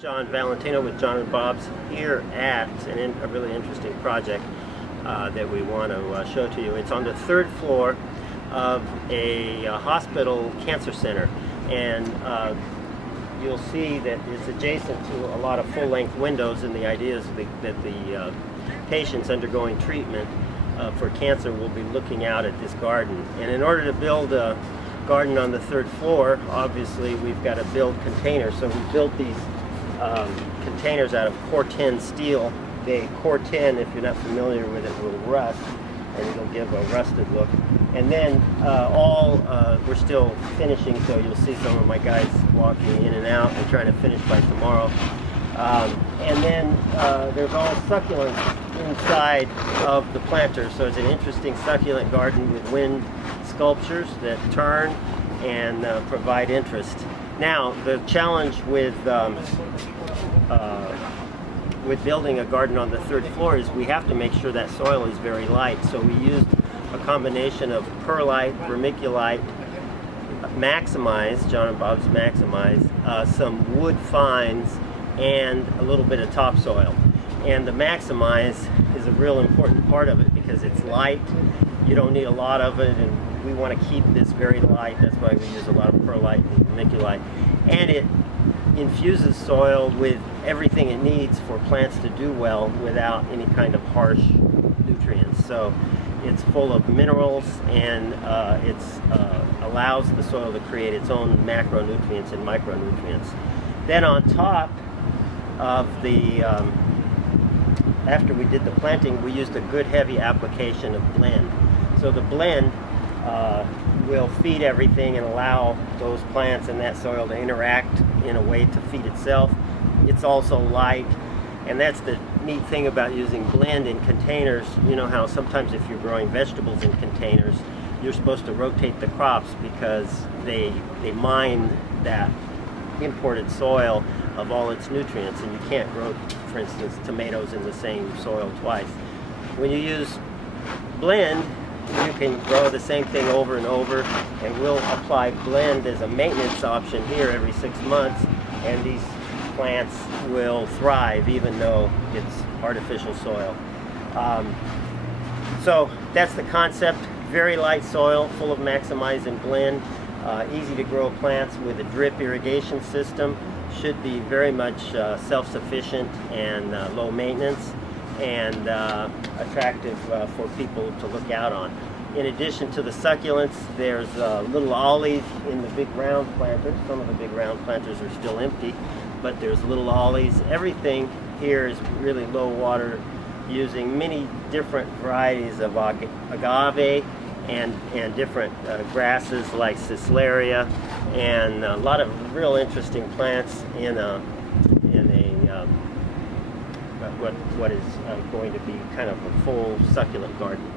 John Valentino with John and Bob's here at a really interesting project that we want to show to you. It's on the third floor of a hospital cancer center, and you'll see that it's adjacent to a lot of full-length windows, and the idea is that the patients undergoing treatment for cancer will be looking out at this garden. And in order to build a garden on the third floor, obviously we've got to build containers. So we built these containers out of Corten steel. Corten, if you're not familiar with it, will rust, and it'll give a rusted look. And then we're still finishing, so you'll see some of my guys walking in and out and trying to finish by tomorrow. And then there's all succulents inside of the planters, so it's an interesting succulent garden with wind sculptures that turn and provide interest. Now, the challenge with building a garden on the third floor is we have to make sure that soil is very light. So we used a combination of perlite, vermiculite, Maximize, John and Bob's Maximize, some wood fines, and a little bit of topsoil. And the Maximize is a real important part of it because it's light. You don't need a lot of it, and we want to keep this very light. That's why we use a lot of perlite and vermiculite. And it infuses soil with everything it needs for plants to do well without any kind of harsh nutrients. So it's full of minerals, and it allows the soil to create its own macronutrients and micronutrients. Then on top of the, after we did the planting, we used a good heavy application of blend. So the blend will feed everything and allow those plants and that soil to interact in a way to feed itself. It's also light, and that's the neat thing about using blend in containers. You know how sometimes if you're growing vegetables in containers, you're supposed to rotate the crops because they mine that imported soil of all its nutrients, and you can't grow, for instance, tomatoes in the same soil twice. When you use blend, you can grow the same thing over and over, and we'll apply blend as a maintenance option here every 6 months, and these plants will thrive even though it's artificial soil. So that's the concept. Very light soil, full of Maximize and blend. Easy to grow plants with a drip irrigation system. Should be very much self-sufficient and low maintenance, and attractive for people to look out on. In addition to the succulents, there's little ollies in the big round planters. Some of the big round planters are still empty, but there's little ollies. Everything here is really low water, using many different varieties of agave and different grasses like Cislaria, and a lot of real interesting plants in what is going to be kind of a full succulent garden.